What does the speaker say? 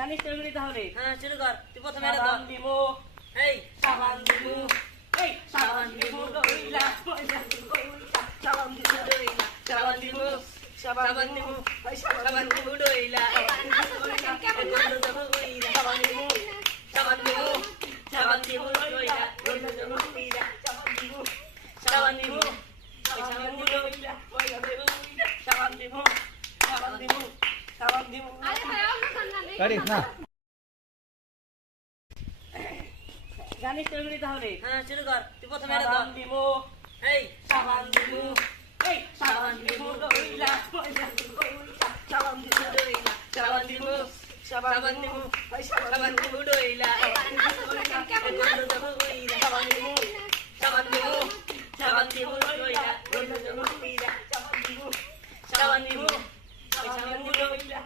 জানিস তো এগুলি তাহলে? হ্যাঁ শুরু কর, তুই প্রথমে এটা সাবান ধর। দিমু, এই সাবান দিমু, এই সাবান দিমু দইলা, পয়লা দিমু, সাবান দিমু দইলা, সাবান দিমু, সাবান দিমু, ওই সাবান দিমু ডইলা, সাবান দিমু, সাবান দিমু, সাবান দিমু ডইলা, পয়লা দিমু দইলা, সাবান দিমু, সাবান দিমু, সাবান দিমু দইলা, পয়লা দিমু, সাবান দিমু, সাবান দিমু, সাবান দিমু। গাড়ি না জানিস তো এগুলি তাহলে? হ্যাঁ শুরু কর, তুই প্রথমে এটা সাবান ধর। দিমু, এই সাবান দিমু, এই সাবান দিমু দইলা, পয়লা দিমু, সাবান দিমু দইলা, সাবান দিমু, সাবান দিমু, ওই সাবান দিমু ডইলা, সাবান দিমু, সাবান দিমু, সাবান দিমু ডইলা, পয়লা দিমু দইলা, সাবান দিমু, সাবান দিমু, সাবান দিমু দইলা,